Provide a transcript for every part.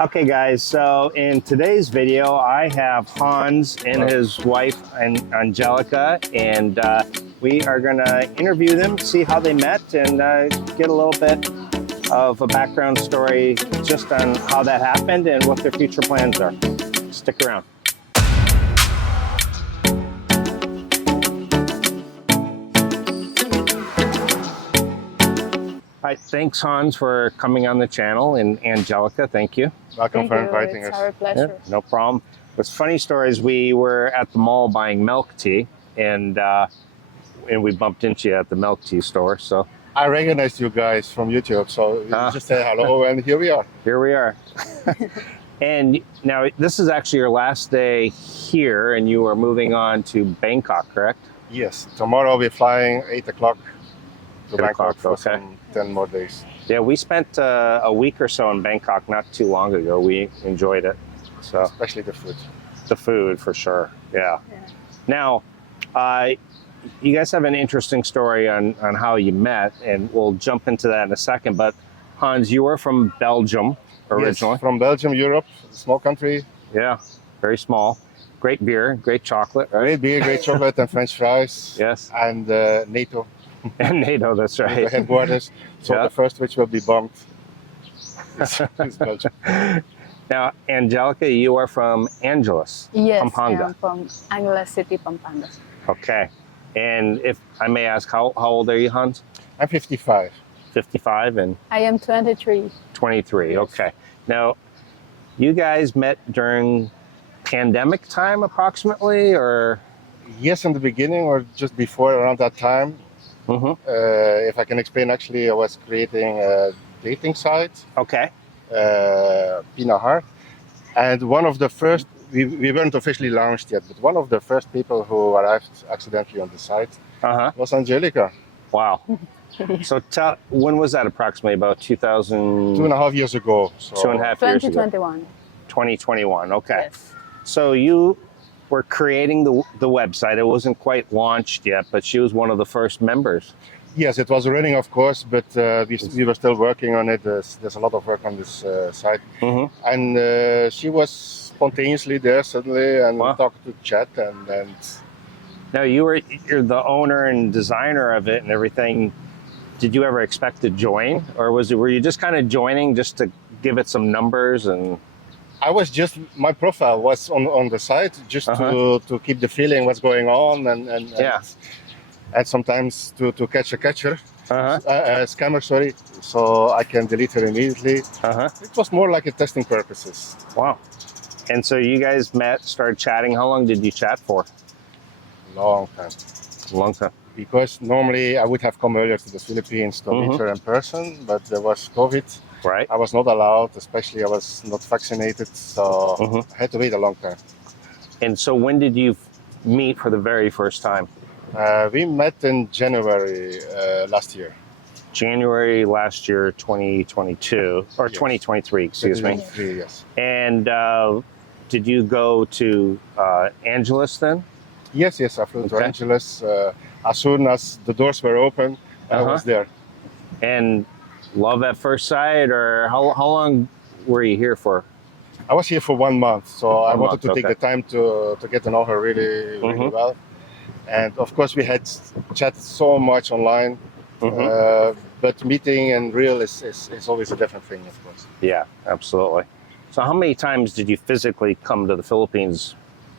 Okay guys, so in today's video I have Hans and his wife Angelica, and we are going to interview them, see how they met, and get a little bit of a background story just on how that happened and what their future plans are. Stick around. All right, thanks Hans for coming on the channel, and Angelica, thank you. Welcome for inviting us. It's our pleasure. Yeah, no problem. What's funny story is we were at the mall buying milk tea, and we bumped into you at the milk tea store. So I recognized you guys from YouTube, so you just say hello, and here we are. Here we are. And now this is actually your last day here, and you are moving on to Bangkok, correct? Yes, tomorrow we're flying 8 o'clock to 8 Bangkok o'clock, for okay. some 10 more days. Yeah, we spent a week or so in Bangkok not too long ago. We enjoyed it. So Especially the food. the food for sure. Yeah. Now, you guys have an interesting story on how you met, and we'll jump into that in a second. But Hans, you were from Belgium originally. Yes, from Belgium, Europe, a small country. Yeah, very small. Great beer, great chocolate, right? Great beer, great chocolate, and French fries. Yes. And NATO, And NATO, that's the right. headquarters. So Yeah. the first which will be bombed is Belgium. Now, Angelica, you are from Angeles, Yes, Pampanga. I'm from Angeles City, Pampanga. Okay. And if I may ask, how old are you, Hans? I'm 55. 55 and I am 23. 23. Yes. Okay. Now, you guys met during pandemic time approximately, or? Yes, in the beginning or just before, around that time. Mm-hmm. If I can explain, actually, I was creating a dating site, Okay. Pina Heart. And one of the first, we weren't officially launched yet, but one of the first people who arrived accidentally on the site Uh-huh. was Angelica. Wow. So when was that approximately? About 2000? 2.5 years ago. So 2.5 years ago. 2021. 2021. Okay. Yes. So you were creating the website. It wasn't quite launched yet, but she was one of the first members. Yes, it was running, of course, but we were still working on it. There's a lot of work on this site. Mm-hmm. And she was spontaneously there suddenly, and Wow. we talked to chat, and Now you're the owner and designer of it and everything. Did you ever expect to join, or were you just kind of joining just to give it some numbers and? I was just, my profile was on the site just to keep the feeling what's going on, and sometimes to catch a catcher, a scammer, sorry, so I can delete her immediately. It was more like a testing purposes. Wow. And so you guys met, started chatting. How long did you chat for? Long time. A long time. Because normally I would have come earlier to the Philippines to meet her in person, but there was COVID. Right. I was not allowed, especially I was not vaccinated, so I had to wait a long time. And so when did you meet for the very first time? We met in January last year. January last year, 2022, or Yes. 2023, excuse me. 2023, yes. And did you go to Angeles then? Yes, I flew to Okay. Angeles. As soon as the doors were open, I was there. And love at first sight, or how long were you here for? I was here for 1 month, so I 1 wanted to month, take okay. the time to get to know her really well. And of course, we had chatted so much online, but meeting and real is always a different thing, of course. Yeah, absolutely. So how many times did you physically come to the Philippines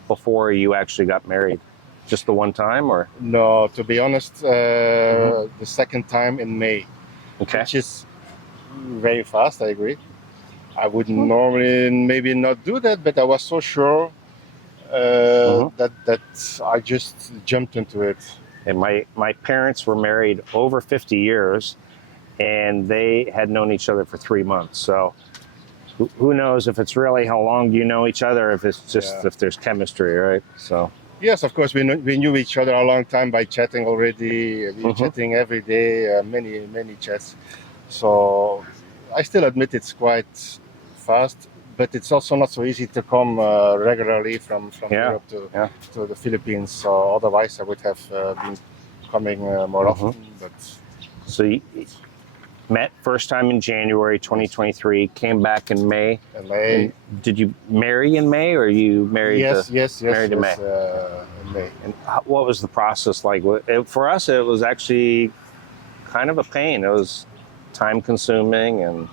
before you actually got married? Just the one time, or? No, to be honest, the second time in May, Okay. which is very fast, I agree. I would normally maybe not do that, but I was so sure that I just jumped into it. And my parents were married over 50 years, and they had known each other for 3 months. So who knows if it's really how long do you know each other, if it's just if there's chemistry, right? So. Yes, of course, we knew each other a long time by chatting already. We were chatting every day, many chats. So I still admit it's quite fast, but it's also not so easy to come regularly from Europe to the Philippines. So otherwise I would have been coming more often. But So Met first time in January 2023, came back in May. May. Did you marry in May, or you married? Yes. Married in May. In May. And what was the process like? For us, it was actually kind of a pain. It was time consuming and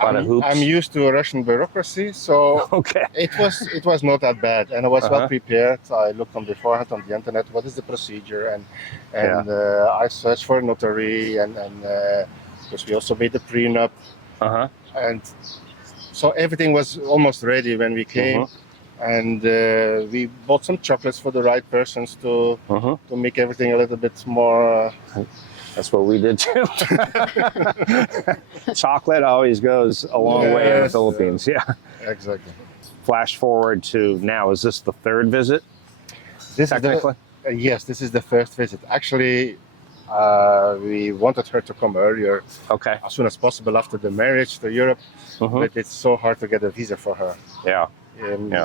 a lot of hoops. I'm used to Russian bureaucracy, so Okay. it was not that bad, and I was well prepared. I looked on beforehand on the internet what is the procedure, and I searched for a notary, and because we also made the prenup, and so everything was almost ready when we came, and we bought some chocolates for the right persons to make everything a little bit more. That's what we did too. Chocolate always goes a long way in the Philippines. Yeah. Exactly. Flash forward to now. Is this the third visit? Technically? Yes, this is the first visit. Actually, we wanted her to come earlier, as soon as possible after the marriage to Europe, but it's so hard to get a visa for her. Yeah.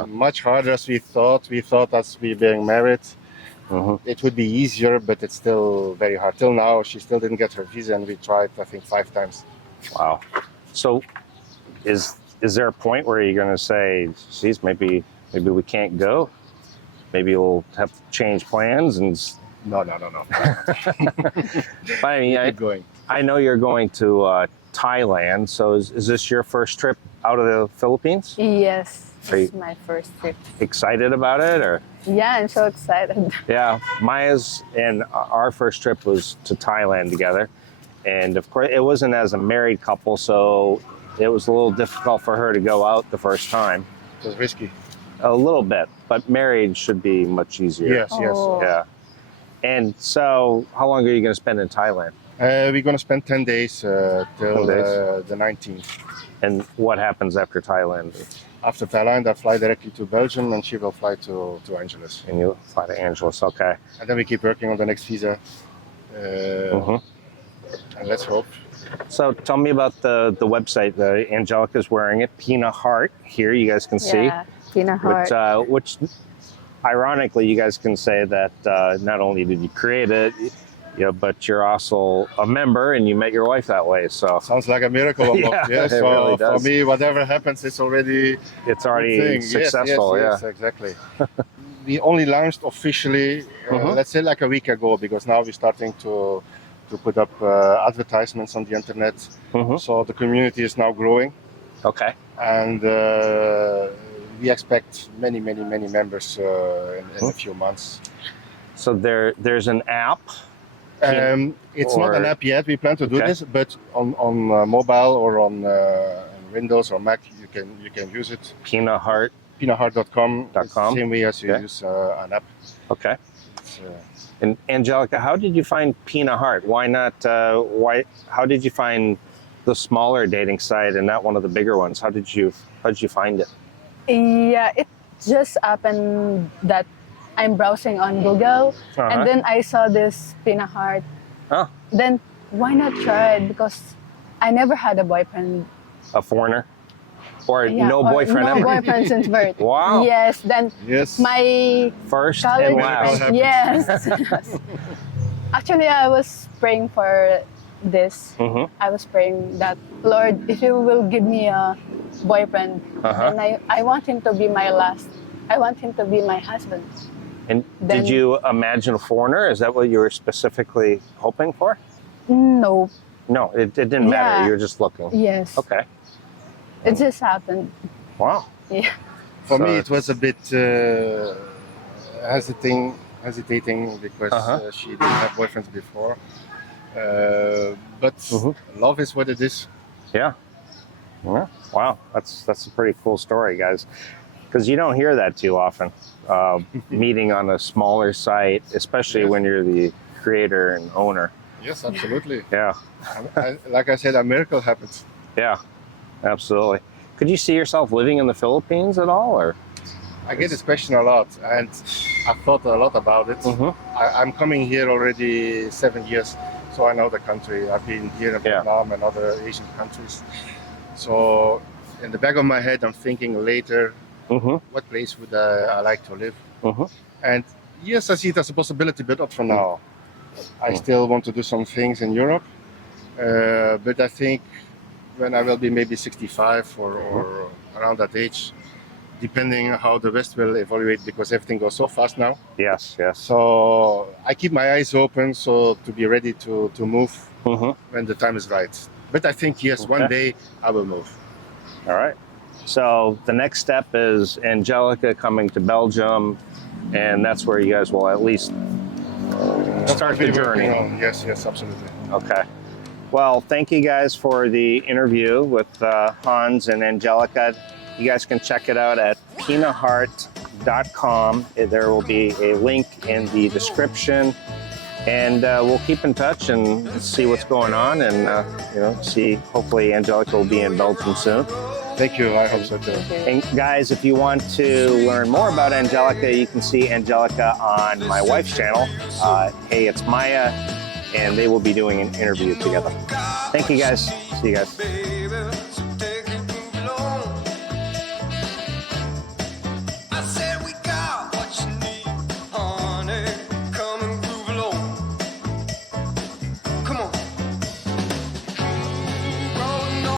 Much harder as we thought. We thought as we being married, it would be easier, but it's still very hard. Till now, she still didn't get her visa, and we tried, I think, 5 times. Wow. So, is there a point where you're going to say, "Geez, maybe we can't go. Maybe we'll have to change plans"? And No. But I mean, I know you're going to Thailand. So, is this your first trip out of the Philippines? Yes, it's my first trip. Excited about it, or? Yeah, I'm so excited. Yeah, Maya's and our first trip was to Thailand together, and of course it wasn't as a married couple, so it was a little difficult for her to go out the first time. It was risky. A little bit, but married should be much easier. Yes. Yeah. And so, how long are you going to spend in Thailand? We're going to spend 10 days till 10 days. The 19th. And what happens after Thailand? After Thailand, I fly directly to Belgium, and she will fly to Angeles. And you fly to Angeles, okay. And then we keep working on the next visa. And let's hope. So tell me about the website. Angelica's wearing it. Pina Heart here, you guys can see. Yeah, Pina Heart. Which ironically, you guys can say that not only did you create it, but you're also a member, and you met your wife that way. So sounds like a miracle almost. Yeah, yes. it So really does. For me, whatever happens, it's already successful. Yes, exactly. We only launched officially, let's say, like a week ago, because now we're starting to put up advertisements on the internet. So the community is now growing. Okay. And we expect many members in a few months. So there's an app. It's not an app yet. We plan to do this, but on mobile or on Windows or Mac, you can use it. Pinaheart. Pinaheart.com. Same way as you use an app. Okay. And Angelica, how did you find Pina Heart? Why not? How did you find the smaller dating site and not one of the bigger ones? How did you find it? Yeah, it just happened that I'm browsing on Google, and then I saw this Pina Heart. Then why not try it? Because I never had a boyfriend. A foreigner? Or no boyfriend ever? No boyfriend since birth. Wow. Yes, then my first college, and last. Yes. Actually, I was praying for this. I was praying that, Lord, if you will give me a boyfriend, and I want him to be my last. I want him to be my husband. And did you imagine a foreigner? Is that what you were specifically hoping for? No. No, it didn't matter. You were just looking. Yes. Okay. It just happened. Wow. Yeah. For me, it was a bit hesitating because she didn't have boyfriends before. But love is what it is. Yeah. Wow. That's a pretty cool story, guys. Because you don't hear that too often. Meeting on a smaller site, especially when you're the creator and owner. Yes, absolutely. Yeah. Like I said, a miracle happens. Yeah, absolutely. Could you see yourself living in the Philippines at all, or? I get this question a lot, and I've thought a lot about it. I'm coming here already 7 years, so I know the country. I've been here in Vietnam and other Asian countries. So in the back of my head, I'm thinking later, what place would I like to live? And yes, I see it as a possibility, but not for now. I still want to do some things in Europe. But I think when I will be maybe 65 or around that age, depending how the West will evaluate, because everything goes so fast now. Yes, yes. So I keep my eyes open so to be ready to move when the time is right. But I think, yes, one day I will move. All right. So the next step is Angelica coming to Belgium, and that's where you guys will at least start the journey. Yes, yes, absolutely. Okay. Well, thank you guys for the interview with Hans and Angelica. You guys can check it out at pinaheart.com. There will be a link in the description, and we'll keep in touch and see what's going on, and see. Hopefully, Angelica will be in Belgium soon. Thank you. I hope so too. And guys, if you want to learn more about Angelica, you can see Angelica on my wife's channel. Hey, it's Maya, and they will be doing an interview together. Thank you guys. See you guys.